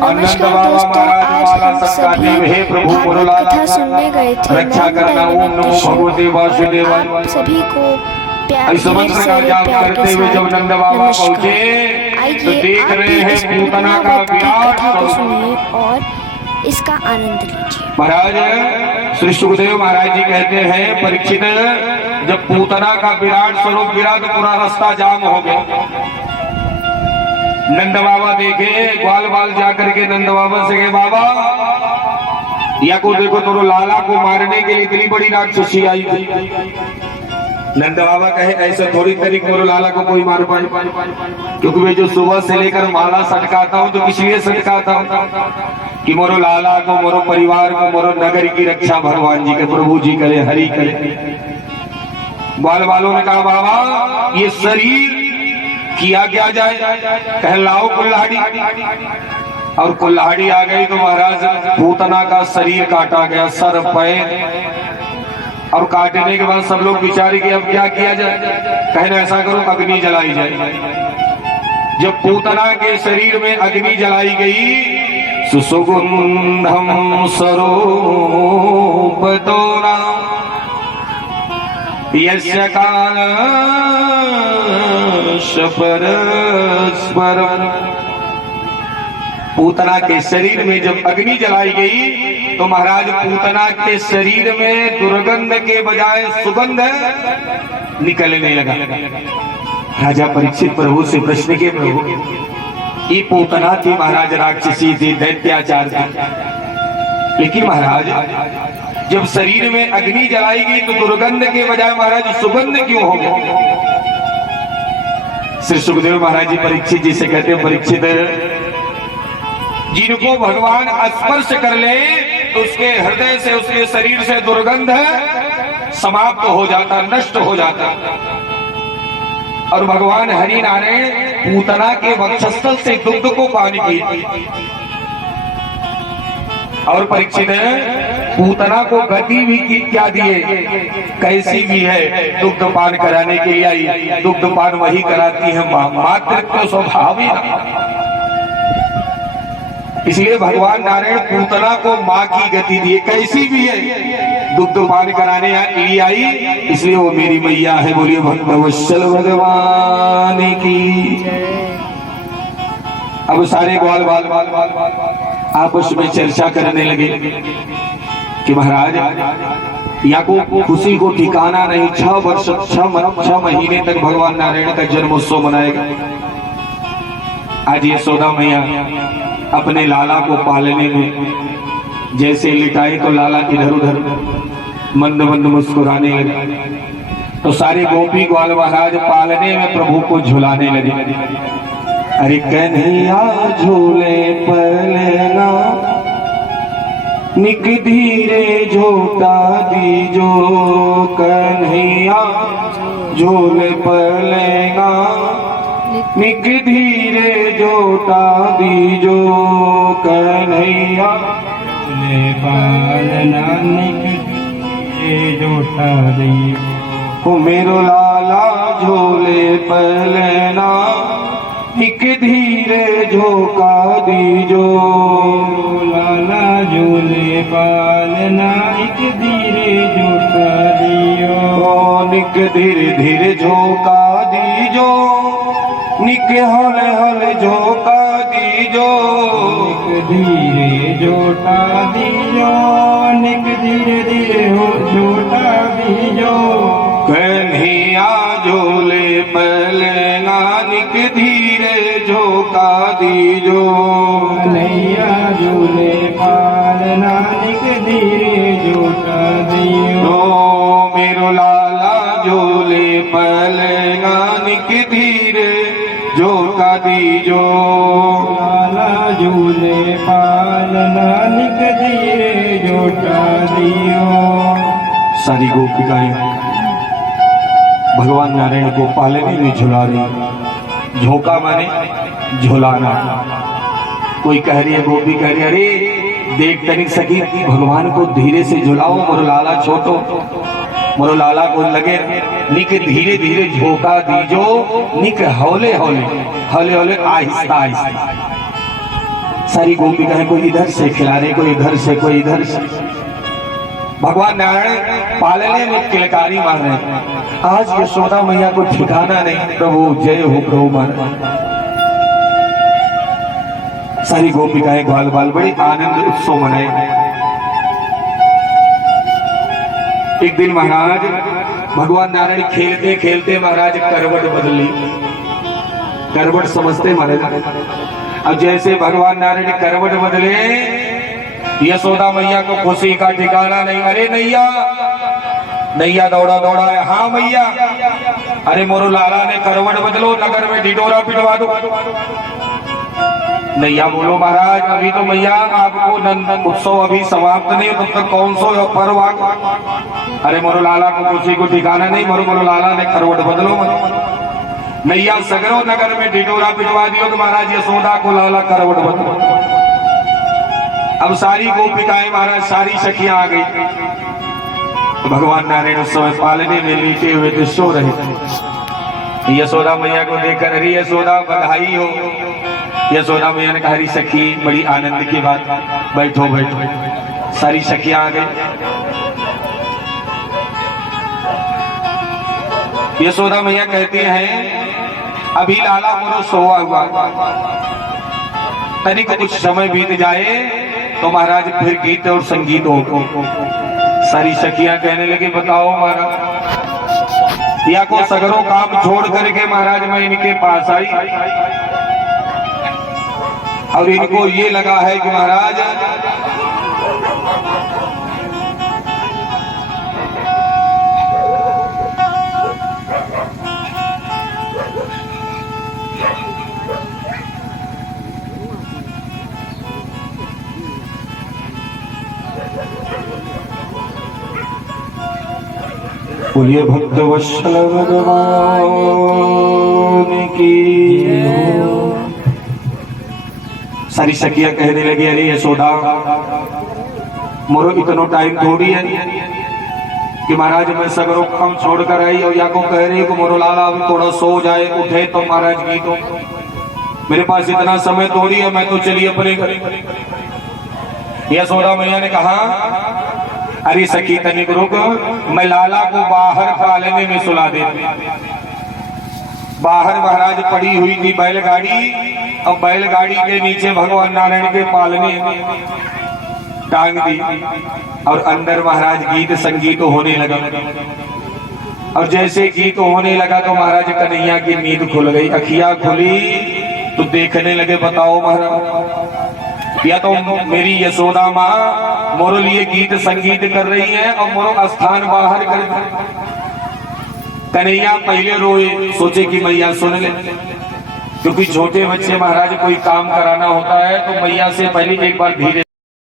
नमस्कार दोस्तों, आज हम सभी भागवत कथा सुनने गए थे। रक्षा करना। ओम नमो भगवते वासुदेवाय। आप सभी को प्यार इस मंत्र का जाप करते हुए जब नंद बाबा पहुंचे तो देख रहे हैं पूतना का विराट कथा को स्वरूप। सुनिए और इसका आनंद लीजिए। महाराज श्री सुखदेव महाराज जी कहते हैं, परीक्षित जब पूतना का विराट स्वरूप गिरा तो पूरा रास्ता जाम हो गया। नंद बाबा देखे, ग्वाल बाल जाकर के नंद बाबा से कहे, बाबा या को देखो, तो लाला को मारने के लिए इतनी बड़ी राक्षसी आई थी। नंद बाबा कहे, ऐसे थोड़ी तरीके मोरो लाला को कोई मार पाए, क्योंकि मैं जो सुबह से लेकर माला सटकाता हूँ तो इसलिए सटकाता हूँ कि मोरो लाला को, मोरो परिवार को, मोरो नगर की रक्षा भगवान जी के, प्रभु जी करे, हरि करे। बाल बालों ने कहा, बाबा ये शरीर किया क्या जाए, कहलाओ कुल्हाड़ी। और कुल्हाड़ी आ गई तो महाराज पूतना का शरीर काटा गया, सर पैर। और काटने के बाद सब लोग विचार किए अब क्या किया जाए। कहने ऐसा करो अग्नि जलाई जाए। जब पूतना के शरीर में अग्नि जलाई गई, सुसुगंधम सरोप दोना यस्य काल परस्परम। पूतना के शरीर में जब अग्नि जलाई गई तो महाराज पूतना के शरीर में दुर्गंध के बजाय सुगंध निकलने लगा। राजा परीक्षित प्रभु से प्रश्न किए, प्रभु ये पूतना थी महाराज, राक्षसी थी, दैत्याचार थी, लेकिन महाराज जब शरीर में अग्नि जलाई गई तो दुर्गंध के बजाय महाराज सुगंध क्यों हो गया। श्री सुखदेव महाराज जी परीक्षित जी से कहते हैं, परीक्षित जिनको भगवान स्पर्श कर ले तो उसके हृदय से, उसके शरीर से दुर्गंध समाप्त हो जाता, नष्ट हो जाता। और भगवान हरि नारायण पूतना के वक्षस्थल से दुग्ध को पान किए। और परीक्षित पूतना को गति भी क्या दिए, कैसी भी है, दुग्ध पान कराने के लिए आई। दुग्ध पान वही कराती है माँ, मातृत्व स्वभाव ही। इसलिए भगवान नारायण पूतना को माँ की गति दिए, कैसी भी है, दुग्ध पान कराने लिए आई, इसलिए वो मेरी मैया है। बोलिए भक्तवत्सल भगवान की। अब सारे ग्वाल बाल आपस में चर्चा करने लगे कि महाराज या को खुशी को ठिकाना नहीं, 6 महीने तक भगवान नारायण का जन्मोत्सव मनाएगा। आज यशोदा मैया अपने लाला को पालने में जैसे लिटाई तो लाला इधर उधर मंद मंद मुस्कुराने लगे। तो सारे गोपी ग्वाल महाराज पालने में प्रभु को झुलाने लगे। अरे कन्हैया झूले पलना, निक धीरे झोटा दीजो। कन्हैया झूले पलना, निक धीरे झोटा दीजो। कन्हैया झूले पलना, निक धीरे झोटा दीजो। मेरो लाला झूले पलना, निक धीरे झोका दीजो। लाला झूले पालना, निक धीरे झोका दियो। निक धीरे धीरे झोका दीजो, निक हौले हौले झोका दीजो। निक धीरे झोटा दीजो, निक धीरे धीरे झोटा दीजो। कन्हैया झूले पलना, निक धीरे झोका दीजो। कन्हैया झूले पालना, निक धीरे झोका दियो। मेरो लाला झूले पलना, निक धीरे झोका दीजो। लाला झूले पालना, निक धीरे झोका दियो। सारी गोपिकाएं भगवान नारायण को पालने में झुला रही। झोंका माने झुलाना। कोई कह रही है, गोपी कह रही है, अरे देख तनिक सकी भगवान को धीरे से झुलाओ, मोरो लाला छोटो, मोरो लाला को लगे निक धीरे धीरे झोंका दीजो। निक हौले हौले हौले हौले आहिस्ता आहिस्ता। सारी गोपिकाएं कोई इधर से खिला रहे, कोई इधर से, कोई इधर से। भगवान नारायण पालने में किलकारी मार रहे हैं। आज यशोदा मैया को ठिकाना नहीं। प्रभु जय हो प्रभु महाराज। सारी गोपिकाएं ग्वाल बाल बड़ी आनंद उत्सव मनाए। एक दिन महाराज भगवान नारायण खेलते खेलते महाराज करवट बदल ली। करवट समझते महाराज। अब जैसे भगवान नारायण करवट बदले, यशोदा मैया को खुशी का ठिकाना नहीं। अरे नैया, नैया दौड़ा दौड़ा है। हाँ मैया। अरे मोरू लाला ने करवट बदलो, नगर में ढिढोरा पिटवा दो। नैया बोलो महाराज अभी तो मैया आपको नंदन उत्सव अभी समाप्त नहीं, तब तक कौन सो पर्व आ। अरे मोरू लाला को खुशी को ठिकाना नहीं। मोरू लाला ने करवट बदलो। नैया सगरो नगर में ढिढोरा पिटवा दियो तो महाराज यशोदा को लाला करवट बदलो। अब सारी गोपिकाएं महाराज, सारी सखियां आ गई। तो भगवान नारायण उस समय पालने में लेटे हुए थे, सो रहे थे। यशोदा मैया को देखकर अरे यशोदा बधाई हो। यशोदा मैया ने कहा हरी सखी बड़ी आनंद की बात, बैठो बैठो। सारी सखियां आ गई। यशोदा मैया कहती हैं अभी लाला मोरो सोया हुआ, तनिक कुछ समय बीत जाए तो महाराज फिर गीत और संगीत हो। सारी सखियां कहने लगी बताओ महाराज, या को सगरों काम छोड़ करके महाराज मैं इनके पास आई और इनको ये लगा है कि महाराज बोलिए भक्त वत्सल भगवान की। सारी सखियां कहने लगी अरे यशोदा मोरो इतना टाइम थोड़ी है कि महाराज मैं सगरों काम छोड़ कर आई और या को कह रही कि मोरो लाला अब थोड़ा सो जाए, उठे तो महाराज गीत हो। मेरे पास इतना समय थोड़ी है, मैं तो चली अपने घर। यशोदा मैया ने कहा अरे सखी तनिक रुक, मैं लाला को बाहर पालने में सुला देती। बाहर महाराज पड़ी हुई थी बैलगाड़ी, और बैलगाड़ी के नीचे भगवान नारायण के पालने टांग दी और अंदर महाराज गीत संगीत होने लगा। और जैसे गीत होने लगा तो महाराज कन्हैया की नींद खुल गई। अखियां खुली तो देखने लगे बताओ महाराज, या तो मेरी यशोदा माँ मोरो लिए गीत संगीत कर रही है और मोरो स्थान बाहर कर। कन्हैया पहले रोए, सोचे कि मैया सुन ले, क्योंकि छोटे बच्चे महाराज कोई काम कराना होता है तो मैया से पहले एक बार धीरे